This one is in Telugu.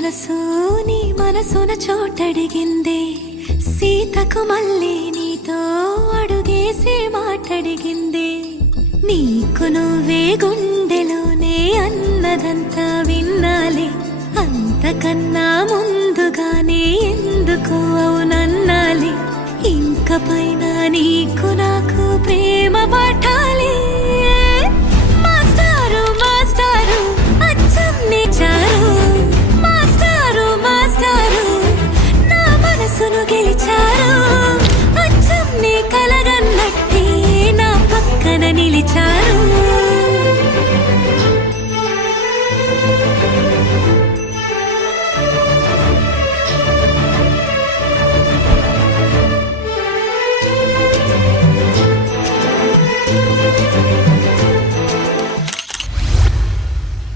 మనసు నీ మనసున చోటడిగిందే, సీతకు మళ్ళీ నీతో అడుగేసి మాటడిగిందే. నీకు నువ్వే గుండెలోనే అన్నదంతా విన్నాలే, అంతకన్నా ముందుగానే ఎందుకు అవునన్నాలే. ఇంక పైన నీకు నాకు ప్రేమ పాఠాలే.